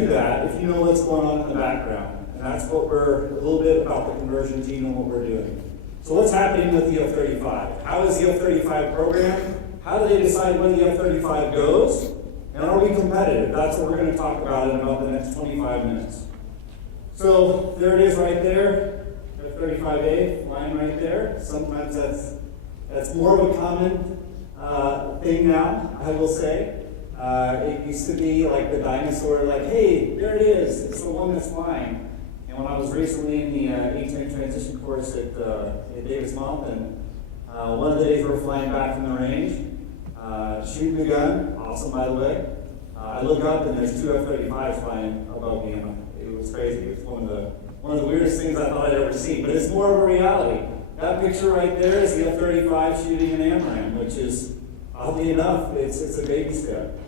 do that if you know what's going on in the background. And that's what we're, a little bit about the conversion team and what we're doing. So what's happening with the F-35? How is the F-35 programmed? How do they decide when the F-35 goes? And are we competitive? That's what we're going to talk about in about the next 25 minutes. So there it is right there, F-35A flying right there. Sometimes that's more of a common thing now, I will say. It used to be like the dinosaur, like, hey, there it is, it's the one that's flying. And when I was recently in the A-10 transition course at Davis Mountain, one of the days we were flying back from the range, shooting the gun, awesome by the way. I look up and there's two F-35s flying above me, and it was crazy. It's one of the weirdest things I thought I'd ever seen, but it's more of a reality. That picture right there is the F-35 shooting an AMRAAM, which is, oddly enough, it's a baby step.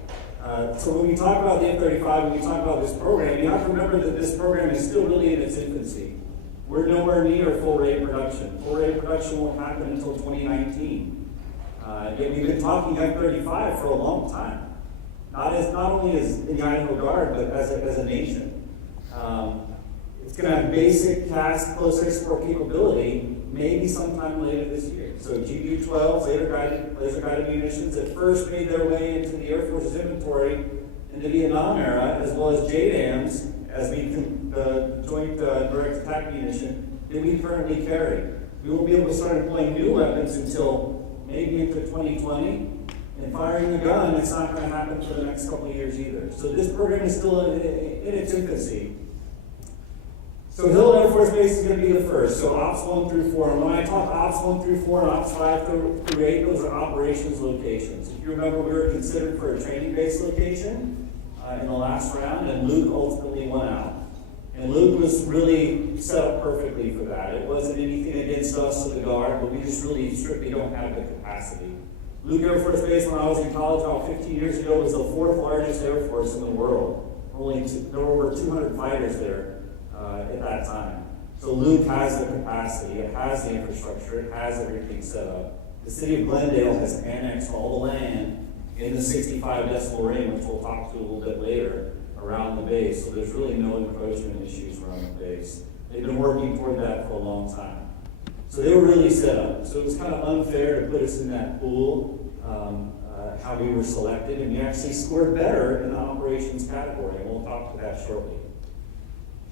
So when we talk about the F-35, when we talk about this program, you have to remember that this program is still really in its infancy. We're nowhere near full rate production. Full rate production won't happen until 2019. Yet we've been talking F-35 for a long time. Not only as in the Idaho Guard, but as a nation. It's going to have basic CAS close air support capability maybe sometime later this year. So GU-12s, laser guided munitions, that first made their way into the Air Force's inventory in the Vietnam era, as well as JDAMs, as the Joint Direct Attack Munition that we currently carry. We won't be able to start employing new weapons until maybe into 2020. And firing the gun, it's not going to happen for the next couple of years either. So this program is still in its infancy. So Hill Air Force Base is going to be the first. So Ops 1 through 4. And when I talk Ops 1 through 4 and Ops 5 through 8, those are operations locations. If you remember, we were considered for a training base location in the last round, and Luke ultimately won out. And Luke was really set up perfectly for that. It wasn't anything against us or the Guard, but we just really strictly don't have the capacity. Luke Air Force Base, when I was in college about 15 years ago, was the 4th largest Air Force in the world. There were over 200 fighters there at that time. So Luke has the capacity, it has the infrastructure, it has everything set up. The city of Glendale has annexed all the land in the 65 decibel ring, which we'll talk to a little bit later, around the base. So there's really no encroachment issues around the base. They've been working toward that for a long time. So they were really set up. So it was kind of unfair to put us in that pool, how we were selected, and we actually scored better in the operations category, and we'll talk to that shortly.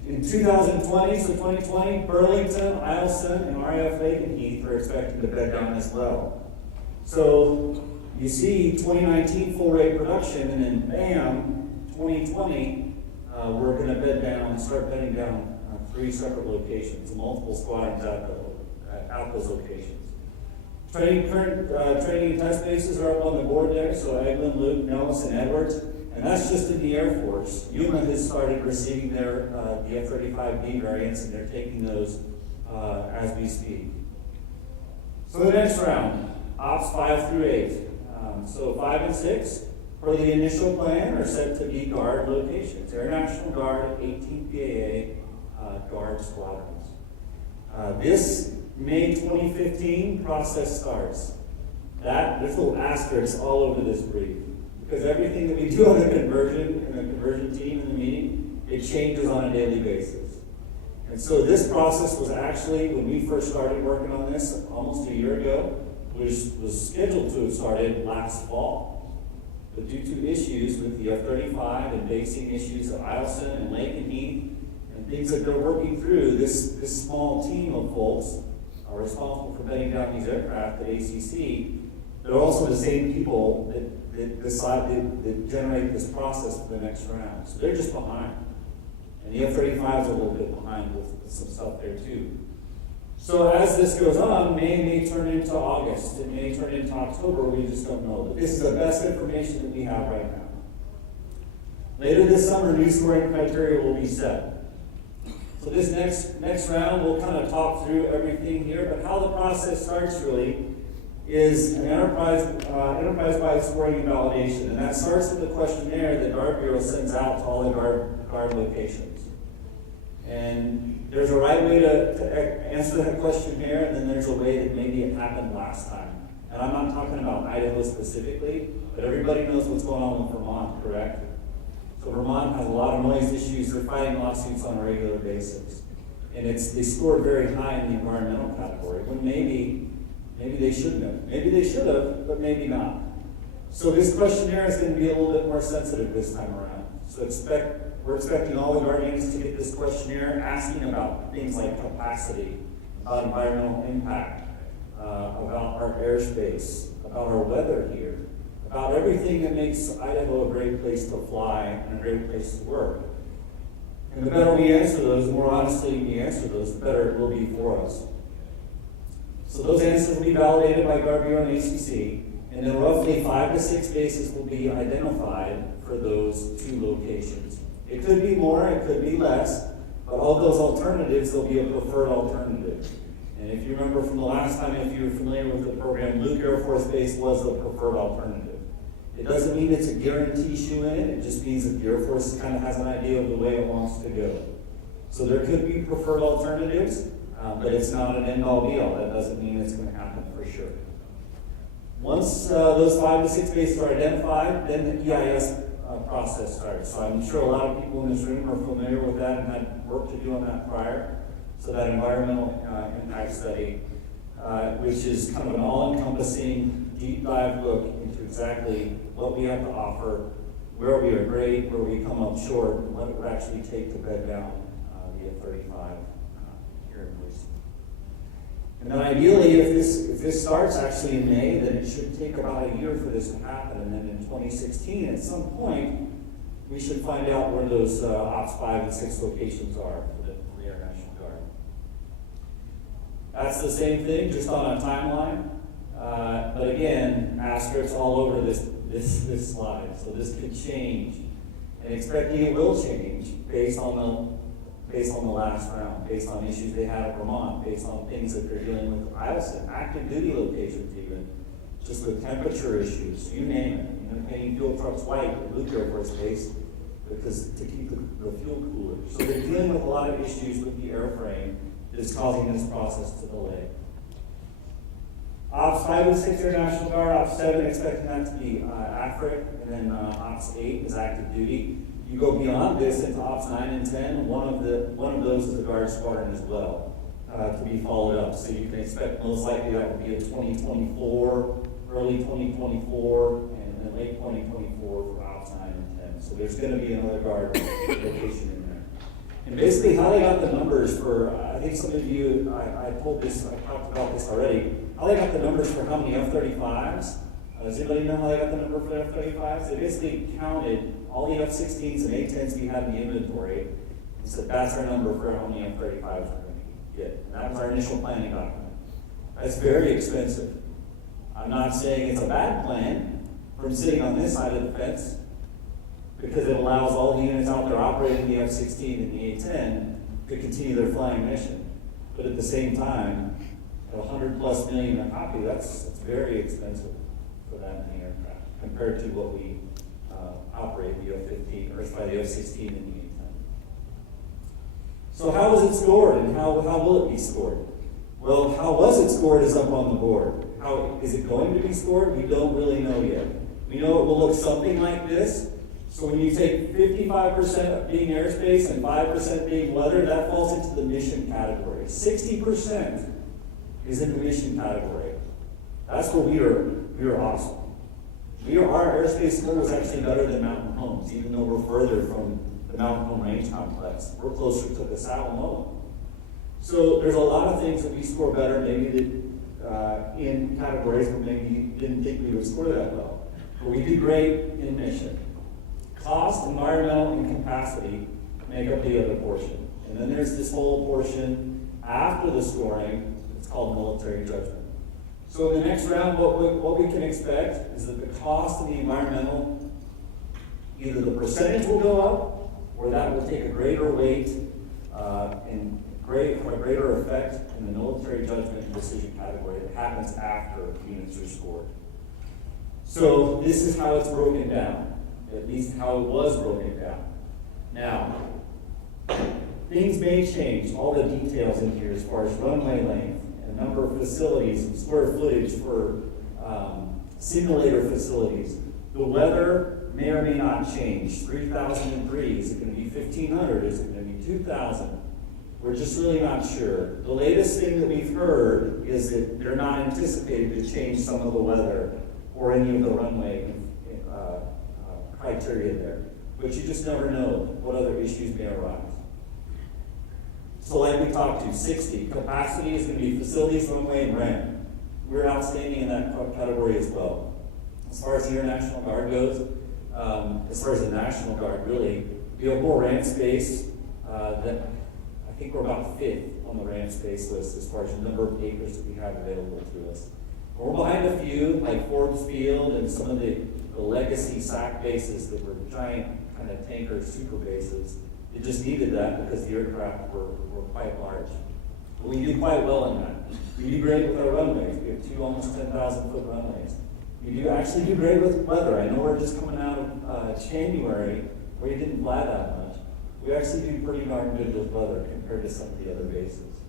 In 2020, so 2020, Burlington, Eielson, and RAF Lakenheath are expected to bed down as well. So you see 2019 full rate production, and then bam, 2020, we're going to bed down, start bedding down 3 separate locations, multiple squadrons at those locations. Current training and test bases are up on the board there, so Eglin, Luke, Nellis, and Edwards, and that's just in the Air Force. Yuma has started receiving their the F-35B variants, and they're taking those as we speak. So the next round, Ops 5 through 8. So 5 and 6, per the initial plan, are set to be Guard locations. Air National Guard, 18 PAA Guard squadrons. This May 2015 process starts. There's little asterisks all over this brief, because everything that we do on the conversion and the conversion team in the meeting, it changes on a daily basis. And so this process was actually, when we first started working on this almost a year ago, was scheduled to have started last fall. But due to issues with the F-35 and basing issues at Eielson and Lakenheath, and things that they're working through, this small team of folks are responsible for bedding down these aircraft at ACC. They're also the same people that generate this process for the next round. So they're just behind. And the F-35 is a little bit behind with some stuff there too. So as this goes on, may turn into August, it may turn into October, we just don't know. But this is the best information that we have right now. Later this summer, new scoring criteria will be set. So this next round, we'll kind of talk through everything here, but how the process starts really is an enterprise-wide scoring and validation, and that starts with the questionnaire that Guard Bureau sends out to all the guard locations. And there's a right way to answer that questionnaire, and then there's a way that maybe it happened last time. And I'm not talking about Idaho specifically, but everybody knows what's going on in Vermont, correct? So So Vermont has a lot of noise issues. They're fighting lawsuits on a regular basis. And they scored very high in the environmental category, when maybe they shouldn't have. Maybe they should have, but maybe not. So this questionnaire is going to be a little bit more sensitive this time around. So we're expecting all the guardians to get this questionnaire asking about things like capacity, about environmental impact, about our airspace, about our weather here, about everything that makes Idaho a great place to fly and a great place to work. And the better we answer those, the more honestly we answer those, the better it will be for us. So those answers will be validated by GuardBureau and ACC, and then roughly 5 to 6 bases will be identified for those 2 locations. It could be more, it could be less, but all those alternatives, there'll be a preferred alternative. And if you remember from the last time, if you're familiar with the program, Luke Air Force Base was the preferred alternative. It doesn't mean it's a guarantee shoe-in, it just means that the Air Force kind of has an idea of the way it wants to go. So there could be preferred alternatives, but it's not an end-all be-all. That doesn't mean it's going to happen for sure. Once those 5 to 6 bases are identified, then the EIS process starts. So I'm sure a lot of people in this room are familiar with that and had work to do on that prior. So that environmental impact study, which is kind of an all-encompassing, deep dive look into exactly what we have to offer, where we are great, where we come up short, and what it would actually take to bed down the F35 here in Boise. And then ideally, if this starts actually in May, then it should take about a year for this to happen. And then in 2016, at some point, we should find out where those Ops 5 and 6 locations are for the Air National Guard. That's the same thing, just on a timeline. But again, asterisks all over this slide. So this could change. And expecting it will change based on the last round, based on issues they had at Vermont, based on things that they're dealing with at Eielson, active duty locations even, just with temperature issues, you name it. You know, painting fuel trucks white at Luke Air Force Base because to keep the fuel cooler. So they're dealing with a lot of issues with the airframe that is causing this process to delay. Ops 5 and 6 are National Guard, Ops 7 expecting that to be AFRIC, and then Ops 8 is active duty. You go beyond this into Ops 9 and 10, one of those is a Guard Squadron as well, to be followed up. So you can expect most likely that will be a 2024, early 2024, and then late 2024 for Ops 9 and 10. So there's going to be another Guard location in there. And basically how they got the numbers for, I think some of you, I talked about this already, how they got the numbers for how many F-35s. Does anybody know how they got the number for the F-35s? They basically counted all the F-16s and A-10s we had in the inventory and said that's our number for how many F-35s we're going to get. And that was our initial planning document. That's very expensive. I'm not saying it's a bad plan from sitting on this side of the fence because it allows all the units out there operating the F-16 and the A-10 to continue their flying mission. But at the same time, at $100+ million a copy, that's very expensive for that many aircraft compared to what we operate the F-15 or the F-16 and the A-10. So how was it scored and how will it be scored? Well, how was it scored is up on the board. How is it going to be scored? We don't really know yet. We know it will look something like this. So when you take 55% being airspace and 5% being weather, that falls into the mission category. 60% is in the mission category. That's where we are awesome. Our airspace score was actually better than Mountain Home's, even though we're further from the Mountain Home Range Complex. We're closer to the Saddle. So there's a lot of things that we score better, maybe that, in categories where maybe you didn't think we would score that well. But we did great in mission. Cost, environmental, and capacity make up the other portion. And then there's this whole portion after the scoring, it's called military judgment. So in the next round, what we can expect is that the cost of the environmental, either the percentage will go up, or that will take a greater weight and have a greater effect in the military judgment and decision category that happens after units are scored. So this is how it's broken down, at least how it was broken down. Now, things may change, all the details in here as far as runway length, number of facilities and square footage for simulator facilities. The weather may or may not change. 3,003, is it going to be 1,500? Is it going to be 2,000? We're just really not sure. The latest thing that we've heard is that they're not anticipating to change some of the weather or any of the runway criteria there. But you just never know what other issues may arise. So like we talked to, 60, capacity is going to be facilities, runway, and ramp. We're outstanding in that category as well. As far as the International Guard goes, as far as the National Guard, really, we have more ramp space than, I think we're about 5th on the ramp space list as far as the number of acres that we have available to us. We're behind a few, like Forbes Field and some of the legacy SAC bases that were giant kind of tanker super bases. It just needed that because the aircraft were quite large. But we do quite well in that. We do great with our runways. We have 2 almost 10,000 foot runways. We do actually do great with weather. I know we're just coming out of January where you didn't fly that much. We actually do pretty darn good with weather compared to some of the other bases.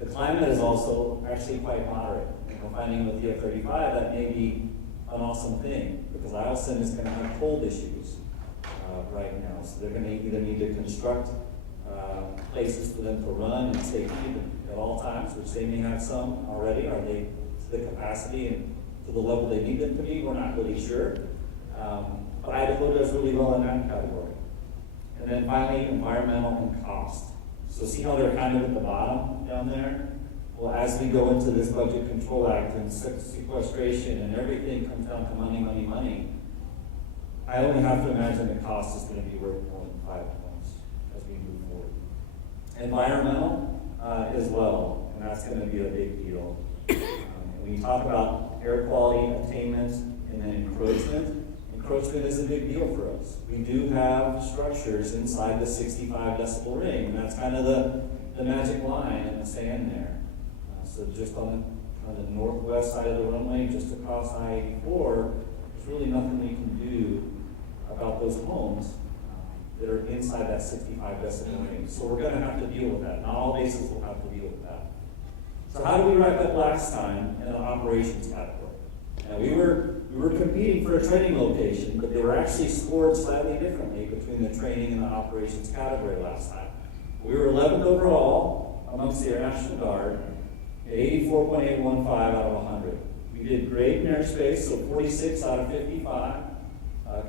The climate is also actually quite moderate. And we're finding with the F-35 that may be an awesome thing because Eielson is going to have cold issues right now. So they're going to either need to construct places for them to run and stay heated at all times, which they may have some already. Are they to the capacity and to the level they need them to be? We're not really sure. But Idaho does really well in that category. And then finally, environmental and cost. So see how they're kind of at the bottom down there? Well, as we go into this Budget Control Act and sequestration and everything comes down to money, money, money, I only have to imagine the cost is going to be worth more than 5 points as we move forward. Environmental as well, and that's going to be a big deal. When you talk about air quality attainment and then encroachment is a big deal for us. We do have structures inside the 65 decibel ring, and that's kind of the magic line in the sand there. So just on the northwest side of the runway, just across I-84, there's really nothing we can do about those homes that are inside that 65 decibel ring. So we're going to have to deal with that. Not all bases will have to deal with that. So how did we wrap up last time in the operations category? Now we were competing for a training location, but they were actually scored slightly differently between the training and the operations category last time. We were 11th overall amongst the Air National Guard at 84.815 out of 100. We did great in airspace, so 46 out of 55.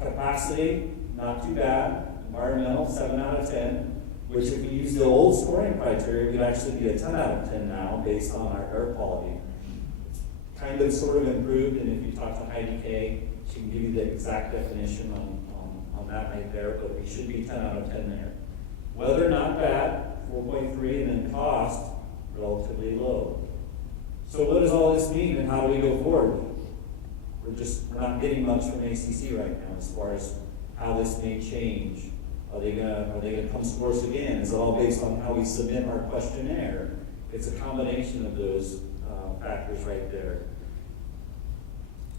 Capacity, not too bad. Environmental, 7 out of 10. Which if we use the old scoring criteria, we'd actually be a 10 out of 10 now based on our air quality. Kind of sort of improved, and if you talk to Heidi Kay, she can give you the exact definition on that right there, but we should be 10 out of 10 there. Weather, not bad, 4.3, and then cost, relatively low. So what does all this mean, and how do we go forward? We're not getting much from ACC right now as far as how this may change. Are they gonna come score us again? Is it all based on how we submit our questionnaire? It's a combination of those factors right there.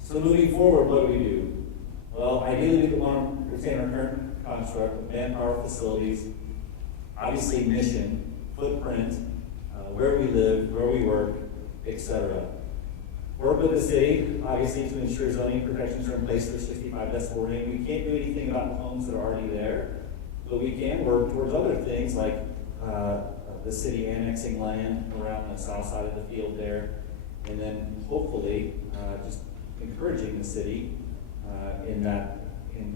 So moving forward, what do we do? Well, ideally we want to retain our current construct of manpower, facilities, obviously mission, footprint, where we live, where we work, etc. Work with the city, obviously, to ensure zoning protections are in place for 65 decibel ring. We can't do anything about the homes that are already there, but we can work towards other things like the city annexing land around the south side of the field there, and then hopefully just encouraging the city in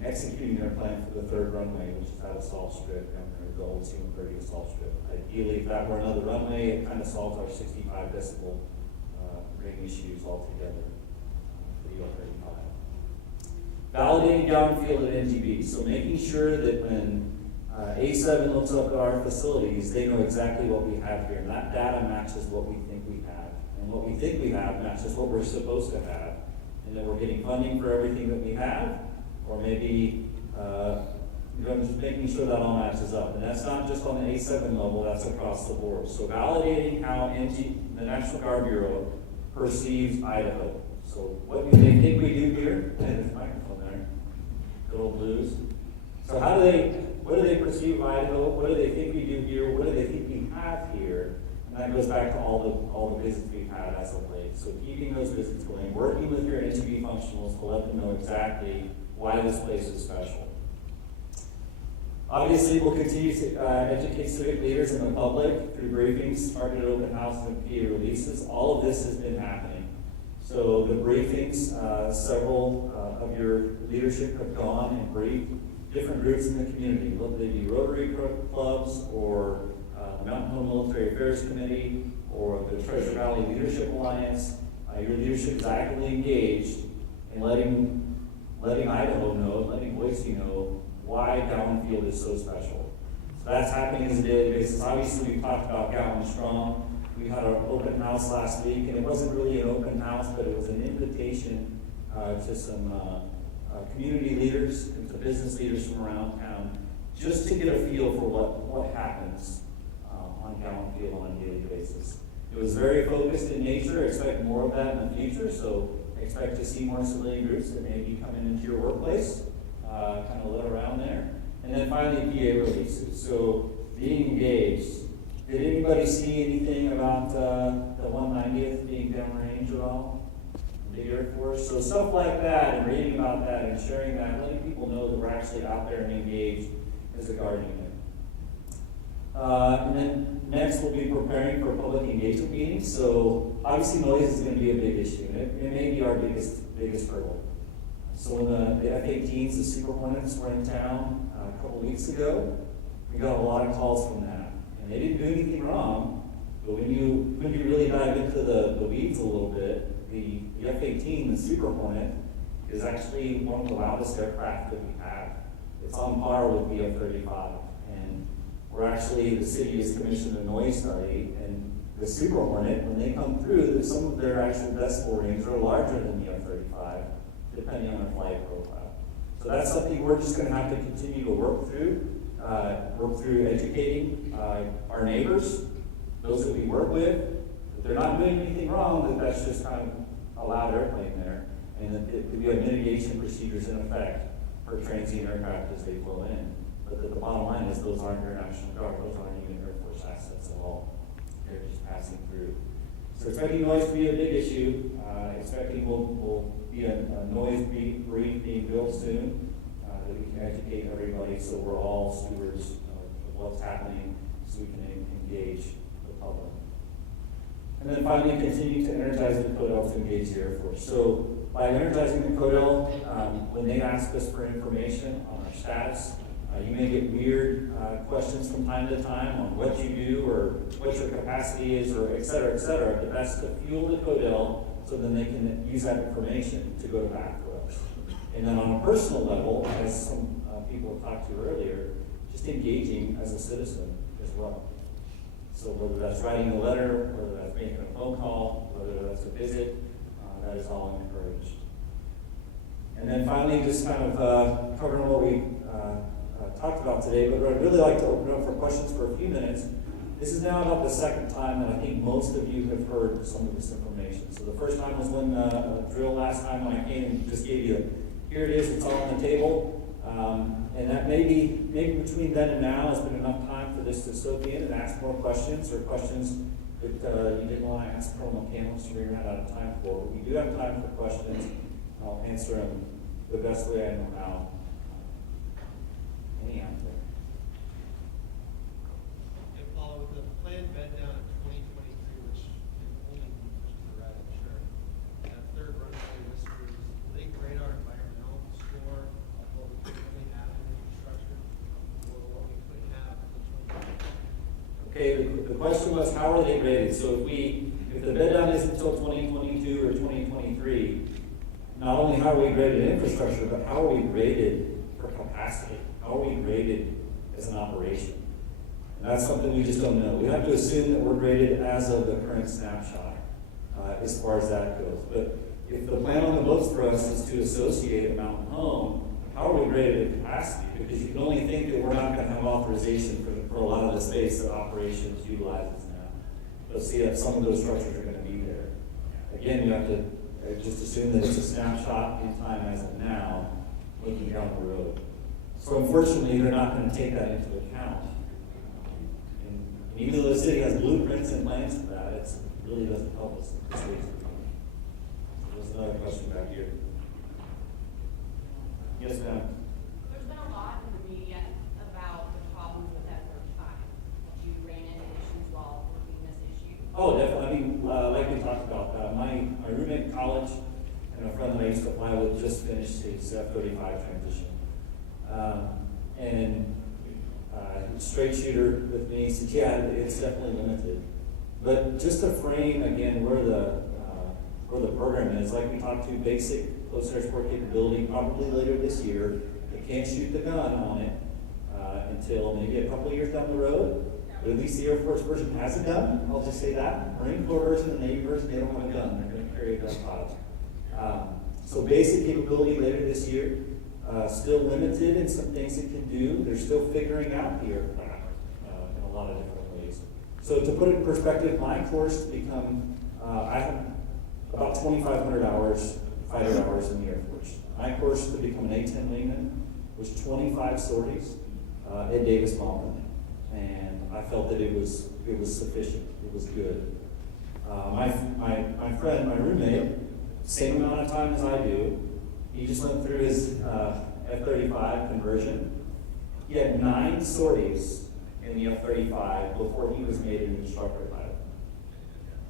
executing their plan for the third runway, which is out of Salt Strip and their goal is 30 Salt Strip. Ideally, if that were another runway, it kind of solves our 65 decibel ring issues altogether for the F-35. Validating downfield at NGB, so making sure that when A7 looks up at our facilities, they know exactly what we have here, and that data matches what we think we have. And what we think we have matches what we're supposed to have, and that we're getting funding for everything that we have, or maybe just making sure that all matches up. And that's not just on the A7 level, that's across the board. So validating how the National Guard Bureau perceives Idaho. So what do they think we do here? Hey, there's a microphone there. Good old blues. So what do they perceive Idaho? What do they think we do here? What do they think we have here? And that goes back to all the visits we've had as of late. So keeping those visits going, working with your NGB functionals to let them know exactly why this place is special. Obviously, we'll continue to educate civic leaders and the public through briefings, targeted open houses, and PA releases. All of this has been happening. So the briefings, several of your leadership have gone and briefed different groups in the community, whether they be Rotary clubs or Mountain Home Military Affairs Committee or the Treasure Valley Leadership Alliance. Your leadership is actively engaged in letting Idaho know, letting Boise know why Gowan Field is so special. So that's happening on a daily basis. Obviously, we talked about Gowan Strong. We had our open house last week, and it wasn't really an open house, but it was an invitation to some community leaders and to business leaders from around town, just to get a feel for what happens on Gowan Field on a daily basis. It was very focused in nature. Expect more of that in the future, so expect to see more civilian groups that may be coming into your workplace, kind of live around there. And then finally, PA releases. So being engaged. Did anybody see anything about the 190th being downrange at all? The Air Force? So stuff like that, and reading about that, and sharing that, letting people know that we're actually out there and engaged as a Guard unit. And then next, we'll be preparing for public engagement meetings. So obviously, noise is going to be a big issue. It may be our biggest hurdle. So when the F-18s, the Super Hornets, were in town a couple weeks ago, we got a lot of calls from that. And they didn't do anything wrong, but when you really dive into the weeds a little bit, the F-18, the Super Hornet, is actually one of the loudest aircraft that we have. It's on par with the F-35. And we're actually, the city has commissioned a noise study, and the Super Hornet, when they come through, some of their actual decibel ranges are larger than the F-35, depending on their flight profile. So that's something we're just going to have to continue to work through educating our neighbors, those that we work with, that they're not doing anything wrong, that's just kind of a loud airplane there, and that we have mitigation procedures in effect for transient aircraft as they flow in. But the bottom line is those aren't Air National Guard, those aren't even Air Force assets at all. They're just passing through. So expecting noise to be a big issue, expecting will be a noise brief being built soon, that we can educate everybody so we're all stewards of what's happening so we can engage the public. And then finally, continue to energize the CODEL to engage the Air Force. So by energizing the CODEL, when they ask us for information on our status, you may get weird questions from time to time on what you do or what your capacity is, or et cetera, but that's to fuel the CODEL so then they can use that information to go back to us. And then on a personal level, as some people have talked to earlier, just engaging as a citizen as well. So whether that's writing a letter, whether that's making a phone call, whether that's a visit, that is all encouraged. And then finally, just kind of covering what we talked about today, but I'd really like to open up for questions for a few minutes. This is now about the second time that I think most of you have heard some of this information. So the first time was when drill last time when I came and just gave you here it is, it's all on the table. And that maybe between then and now has been enough time for this to soak in and ask more questions, or questions that you didn't want to ask from a panelist we ran out of time for. But we do have time for questions. I'll answer them the best way I know how. Any out there? And follow the planned bed down in 2023, which can only be pushed to the right, I'm sure. That third runway whispers, will they grade our environmental score of what we currently have in infrastructure, or what we could have in 2023? Okay, the question was, how are they graded? So if the bed down is until 2022 or 2023, not only how are we graded in infrastructure, but how are we graded for capacity? How are we graded as an operation? And that's something we just don't know. We have to assume that we're graded as of the current snapshot, as far as that goes. But if the plan on the books for us is to associate a mountain home, how are we graded in capacity? Because you can only think that we're not going to have authorization for a lot of the space that operations utilizes now. Let's see if some of those structures are going to be there. Again, you have to just assume that it's a snapshot in time as of now, looking down the road. So unfortunately, they're not going to take that into account. And even though the city has blueprints and plans for that, it really doesn't help us in this case. There's another question back here. Yes, ma'am. There's been a lot in the media about the problems with F-35. You ran into issues while working this issue. Oh, definitely. I mean, like we talked about, my roommate in college and a friend that I used to fly with just finished his F-35 transition. And straight shooter with me said, yeah, it's definitely limited. But just to frame again where the program is, like we talked to, basic close air support capability probably later this year. They can't shoot the gun on it until maybe a couple of years down the road. But at least the Air Force version has a gun. I'll just say that. Marine Corps version and Navy version, they don't have a gun. They're going to carry a gun pod. So basic capability later this year. Still limited in some things it can do. They're still figuring out the aircraft in a lot of different ways. So to put it in perspective, my course to become, I have about 2,500 hours, fighter hours in the Air Force. My course to become an A-10 wingman was 25 sorties at Davis Montgomery. And I felt that it was sufficient. It was good. My friend, my roommate, same amount of time as I do. He just went through his F-35 conversion. He had 9 sorties in the F-35 before he was made an instructor pilot.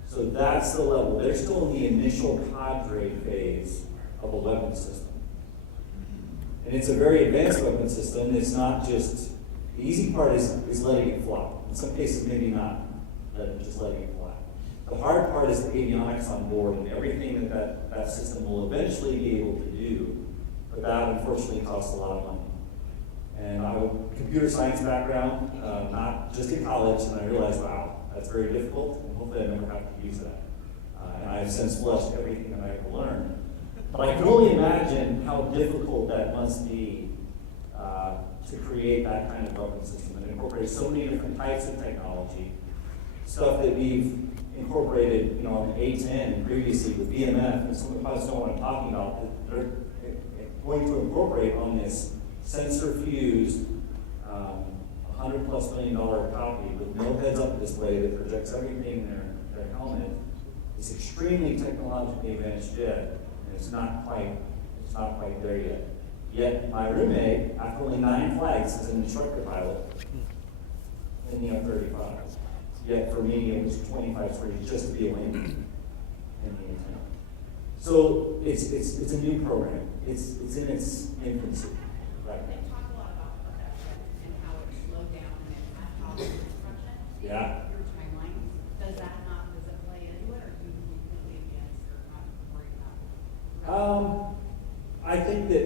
So that's the level. They're still in the initial cadre phase of a weapon system. And it's a very advanced weapon system. It's not just, the easy part is letting it fly. In some cases, maybe not, just letting it fly. The hard part is the avionics on board and everything that system will eventually be able to do. But that, unfortunately, costs a lot of money. And I have a computer science background, not just in college, and I realized, wow, that's very difficult, and hopefully I never have to use that. And I have since flushed everything that I ever learned. But I can only imagine how difficult that must be to create that kind of weapon system. It incorporates so many different types of technology, stuff that we've incorporated, on A-10 previously with BMF, and some of the pilots know what I'm talking about, that they're going to incorporate on this sensor-fused, $100+ million copy with no heads-up display that projects everything in their helmet. It's extremely technologically advanced jet, and it's not quite there yet. Yet my roommate, after only 9 flights as an instructor pilot in the F-35, yet for me it was 25 sorties just to be a wingman in the antenna. So it's a new program. It's in its infancy right now. They talk a lot about that and how it slowed down and it had problems with construction. Yeah. Your timeline, does it play into it, or do you completely against or not worried about it? I think that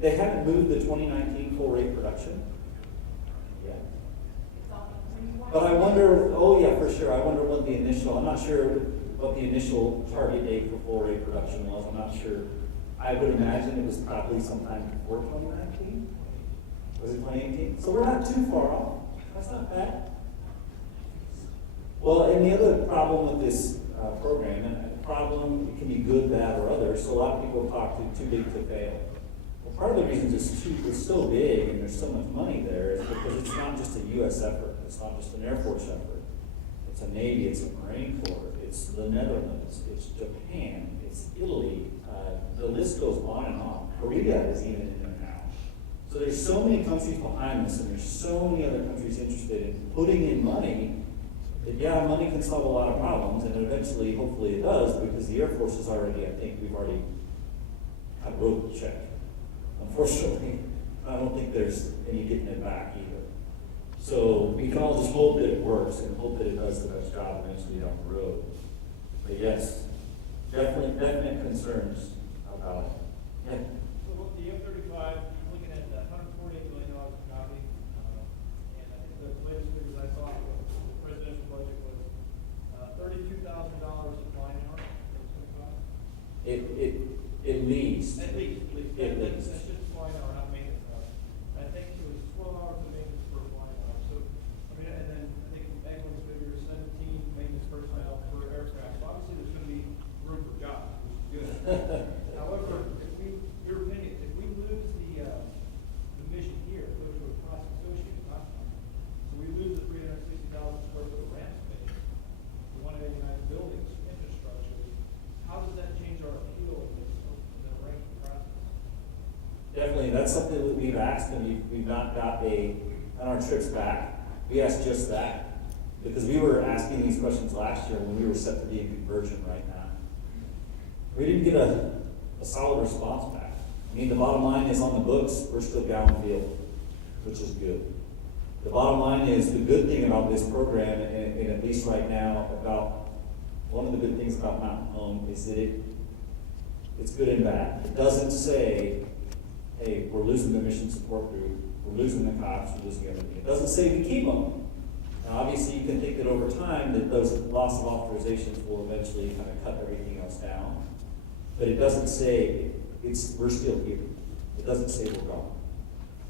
they haven't moved the 2019 full rate production yet. It's all, when you watch. But I wonder, oh yeah, for sure. I wonder what the initial, I'm not sure what the initial target date for full rate production was. I'm not sure. I would imagine it was probably sometime before 2019. Was it 2018? So we're not too far off. That's not bad. Well, and the other problem with this program, and a problem, it can be good, bad, or other, so a lot of people talk to too big to fail. Well, part of the reason it's so big and there's so much money there is because it's not just a U.S. effort. It's not just an Air Force effort. It's a Navy, it's a Marine Corps, it's the Netherlands, it's Japan, it's Italy. The list goes on and on. Korea is even in there now. So there's so many countries behind this, and there's so many other countries interested in putting in money that, yeah, money can solve a lot of problems, and eventually, hopefully it does, because the Air Force is already, I think we've already kind of wrote the check. Unfortunately, I don't think there's any getting it back either. So we can all just hope that it works and hope that it does the best job eventually down the road. But yes, definite concerns about it. Yeah. So with the F-35, you're looking at $148 million copy, and I think the latest figures I saw for the presidential budget was $32,000 a flying hour. At least. At least. At least. That's just flying hour, not maintenance hour. I think it was 12 hours of maintenance per flying hour. So, I mean, and then I think Egling's figure is 17 maintenance personnel per aircraft. So obviously, there's going to be room for jobs, which is good. However, your opinion, if we lose the that's something that we've asked, and we've not got on our trips back, we asked just that. Because we were asking these questions last year when we were set to be in conversion right now. We didn't get a solid response back. I mean, the bottom line is on the books, we're still downfield, which is good. The bottom line is the good thing about this program, and at least right now, one of the good things about Mountain Home is that it's good and bad. It doesn't say, hey, we're losing the mission support group, we're losing the cops, we're losing everything. It doesn't say we keep them. Now, obviously, you can think that over time that those loss of authorizations will eventually kind of cut everything else down. But it doesn't say we're still here. It doesn't say we're gone,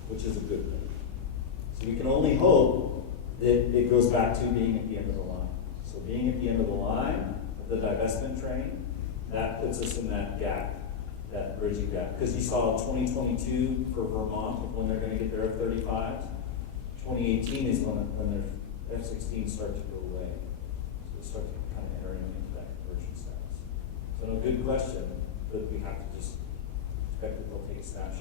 which is a good thing. So we can only hope that it goes back to being at the end of the line. So being at the end of the line of the divestment train, that puts us in that gap, that bridging gap. Because you saw 2022 for Vermont when they're going to get their F-35s. 2018 is when their F-16s start to go away. So we start to kind of entering into that conversion status. So no, good question, but we have to just expect that they'll take a snapshot.